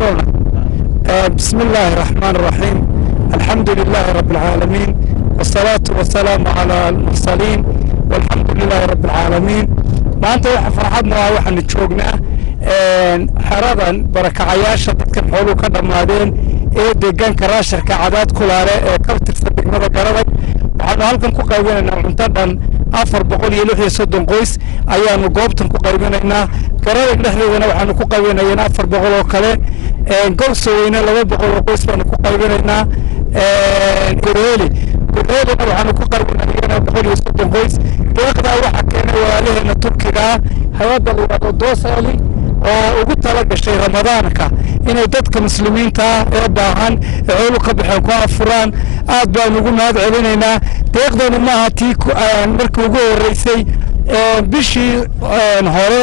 بسم الله الرحمن الرحيم. الحمد لله رب العالمين والصلاة والسلام على المرسلين والحمد لله رب العالمين. ما أنت فرحنا وحن تشوقنا حرضا بركة عياشة تكن حولو كذا مادين دجان كراشر كعادات كلها كرت تصدق ماذا قررك وحنا هلكم كقريبين إن عنتنا أفر بقول يلوح يصدق قيس أيام قوبتن كقريبين إن قررك نحن وحنا كقريبين إن أفر بقول وكله قوس وين لو بقول قيس وحنا كقريبين إن قريلي وحنا كقريبين إن بقول يصدق قيس بياخذ واحد كان وله إن تركيا هذا الدوس علي ugu talagashay ramadaanka inay dadka muslimiinta ee baahan ay ka bixin ku afuraan aad baan ugu mahad celinaynaa deeqdana ma ahaatii markii ugu horeysay bishii hore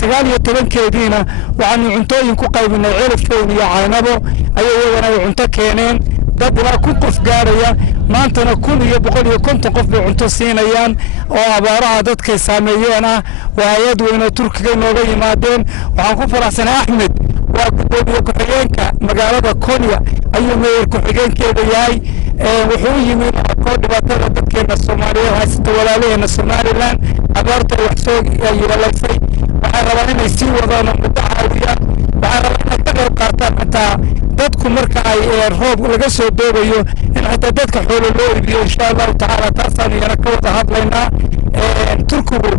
19keediina waxaanu cuntooyin ku qaybinay cilafkeena iyo caynabo ayagana ay cunto keeneen dad ilaa ku qof gaaraya maantana 150 qof bay cunto siinayaan oo abaaraha dadka saameeyeen ah waayad weyn oo Turkiga nooga yimaadeen waxaan ku faraxsanahay Axmed waa gudoomiye ku-xigeenka magaalada Konya ayuu meeyar ku-xigeenkeeda yahay wuxuu yimid koox dhibaatada dadkeena Soomaaliyeed haysta walaalaheena Somaliland abaarta wax soo yeelaysay waxay rabaan inay sii wadaan muddo caawiya waxay rabaan inay ka qayb qaataan xitaa dadku marka ay roob laga soo doobayo in xitaa dadka xoolo loo iibiyo insha Allah taala taasaan iyana ka wada hadlaynaa Turkigu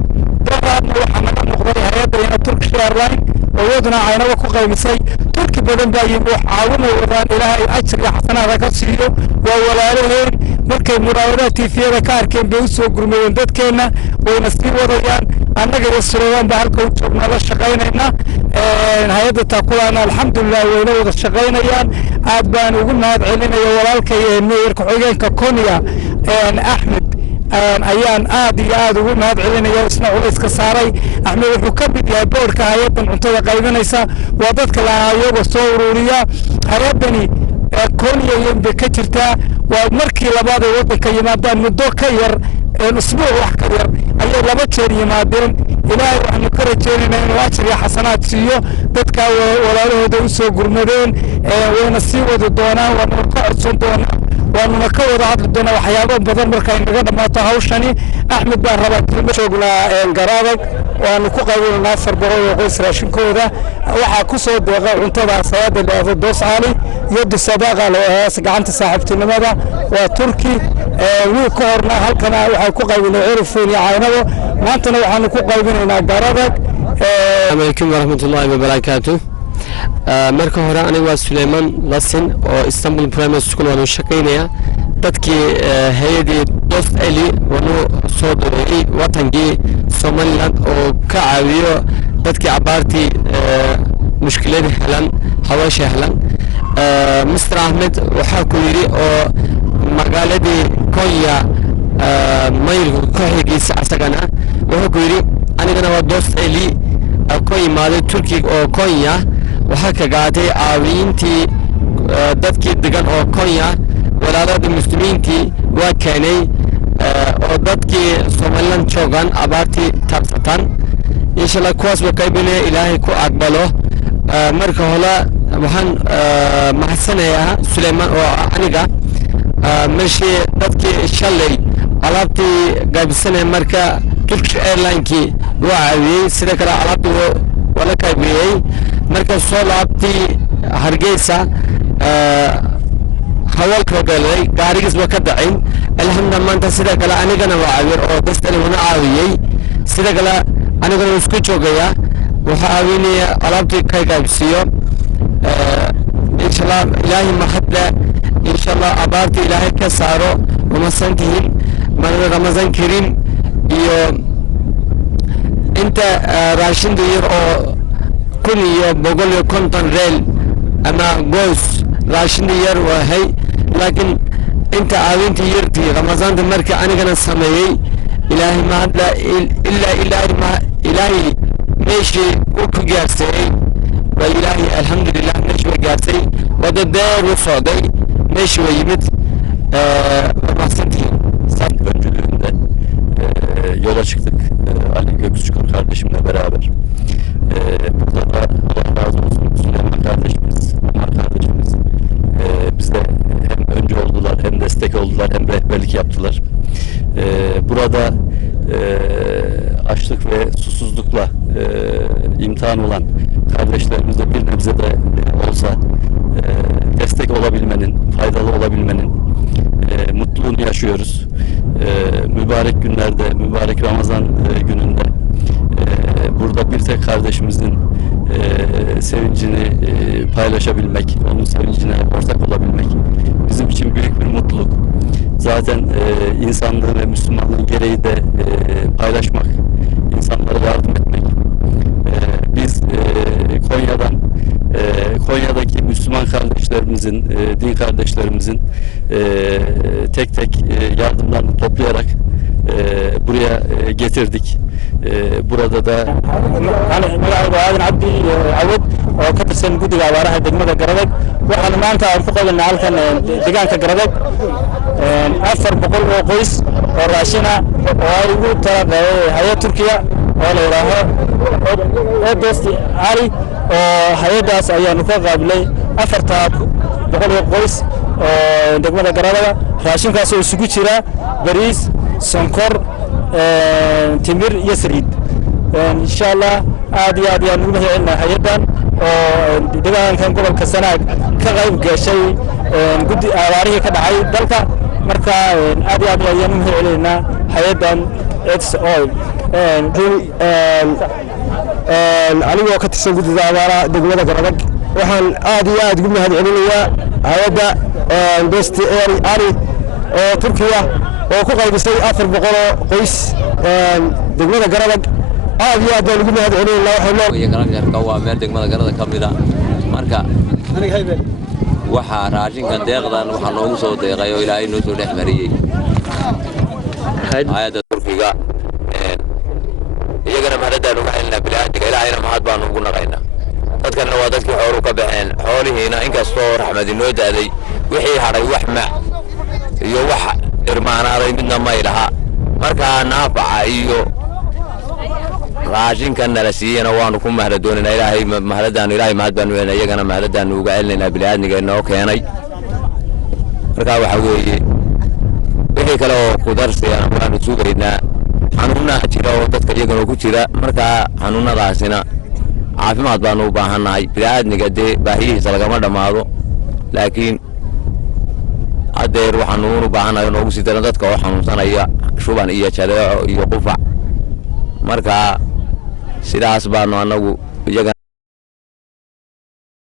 daraadna waxaa naga noqday hay'adda Turkish Airlines oo wadana aynaba ku qaybisay Turki badan baa yimid caawin wadaan ilaahay ajir iyo xasanaad ka siiyo waa walaalaheen markay muraayadaha TV-da ka arkeen bay u soo gurmayeen dadkeena wayna sii wadayaan annaga iyo Suudaan baa halka u joognaa la shaqaynayna hay'adda taakulaana alxamdulillah wayna wada shaqaynayaan aad baan ugu mahad celinayaa walaalkay meeyar ku-xigeenka Konya Axmed ayaan aad iyo aad ugu mahad celinayaa isna iska saaray Axmed wuxuu ka mid yahay boorka hay'addan cuntada qaybinaysa waa dadka la ayaga soo ururiya hay'addani Konya iyo ka jirta waa markii labaad ee waddanka yimaadaan muddo ka yar usbuuc wax ka yar ayay laba jeer yimaadeen ilaahay waxaanu ka rajaynaynaa inuu ajir iyo xasanaad siiyo dadka walaalahooda u soo gurmadeen wayna sii wadi doonaan waana ka codsan doonaa waana ka wada hadli doonaa waxyaabo badan marka ay naga dhamaato hawshani Axmed baa rabaa inuu joognaa garaadag waanu ku qaybinaynaa farbarood oo qoys raashinkooda waxa ku soo deeqa cuntada sayada leedo doos cali iyo disadaqa loo gacanta saaxiibtinimada waa Turki wuu ka horna halkana waxa ku qaybinay cirifeen iyo caynabo maantana waxaanu ku qaybinaynaa garaadag alaykum warahmatullahi wabarakatuh marka hore aniga waa Suleyman Lasin oo Istanbul Primary School waan shaqeynaya dadkii hay'adii doos ali wanu soo diray watankii Somaliland oo ka caawiyo dadkii abaartii mushkilada helan hawasha helan Mr. Ahmed waxa ku yiri oo magaaladii Konya mayrku ka xigiisa asagana waxa ku yiri anigana waa doos ali ku imaaday Turkiga oo Konya waxa ka gaatay caawintii dadkii degan oo Konya walaalada muslimiintii waa keenay oo dadkii Somaliland joogan abaartii tabsatan inshallah kuwaas waa qaybinay ilaahay ku aqbalo marka hore waxaan mahadsanaya Suleyman oo aniga meeshii dadkii shalay alaabtii gaabsanay marka Turkish Airlines waa caawiyay sida kale alaabtii wala qaybiyay marka soo laabtii Hargeysa hawalka galay gaarigiis waa ka dhacay alxamdulillah maanta sida kale anigana waa caawir oo dadkani wana caawiyay sida kale anigana isku joogaya waxa caawinaya alaabtii ka gaabsiyo inshallah ilaahi mahadla inshallah abaartii ilaahay ka saaro wamasankiin Ramazan Kareem iyo inta raashin yar oo kun iyo boqol iyo konton reel ama goos raashin yar wahay laakiin inta caawintii yartii Ramazan markii anigana sameeyay ilaahi mahadla ilaahi meeshii uu ku gaarsay waa ilaahi alxamdulillah meeshii uu gaarsay wada deer u socday meeshii uu yimid mahadsantiin öncülüğünde yola çıktık Ali Gökçükür kardeşimle beraber. Burada da Allah razı olsun Süleyman kardeşim destek oldular hem rehberlik yaptılar. Burada açlık ve susuzlukla imtihan olan kardeşlerimize bir nebze de olsa destek olabilmenin, faydalı olabilmenin mutluluğunu yaşıyoruz. Mübarek günlerde, mübarek Ramazan gününde burada bir tek kardeşimizin sevincini paylaşabilmek, onun sevincine ortak olabilmek bizim için büyük bir mutluluk. Zaten insanlığın ve Müslümanlığın gereği de paylaşmak, insanlara yardım etmek. Biz Konya'daki Müslüman kardeşlerimizin, din kardeşlerimizin tek tek yardımlarını toplayarak buraya getirdik. Burada da aadan cabdi cawad oo ka tirsan guddiga abaaraha degmada Garadeg waxaan maanta aan ku qabanay halkan deegaanka Garadeg 400 oo qoys oo raashina oo ay ugu talagalay hay'ad Turkiya oo la yiraahdo Dosti Ali oo hay'adaas ayaanu ka qaabilay 400 oo qoys oo degmada Garadeg raashinkaas oo isugu jira bariis sonkor timir iyo saliid إن شاء الله عادي نقول هنا هيدا دكان كان قبل كسنة كغيب كشيء قد أواريه كدعي دلك مركا عادي نقول هنا هيدا it's all علي وقت السجود الزوارة دقيقة قربك وحن عادي قلنا هذه علمية هيدا بست علي تركيا وكغيب سي آخر بقرة قيس دقيقة قربك waa meel degmada Garadeg ka mid ah marka waxa raashinka deeqdan waxa loogu soo deeqay oo Ilaahay noo soo dhex mariyay hay'adda Turkiga iyagana mahadaan uga helnaa bilaadiga Ilaahayna mahad baan ugu naqaynaa dadkana waa dadkii xoolo ka baxeen xoolihiina inkastoo raxmadi noo daaday wixii haray wax ma iyo wax irmaanaaday midna ma ilaha marka naafaca iyo raashin kan nala siiyana waanu ku mahaddoonina Ilaahay mahadaan Ilaahay mahad baan weynaa iyagana mahadaan uga celinayna bilaadniga inoo keenay marka waxa weeye wixii kale oo ku darsiyan waanu sugaynaa xanuunaha jira oo dadka iyagana ku jira marka xanuunadaasina caafimaad baanu u baahanahay bilaadniga baahiyihiisa lagama dhamaado laakiin adeer waxaanu u baahanahay inuu si daran dadka oo xanuunsanaya shuban iyo jadeeco iyo qufac marka sidaas baanu anagu iyaga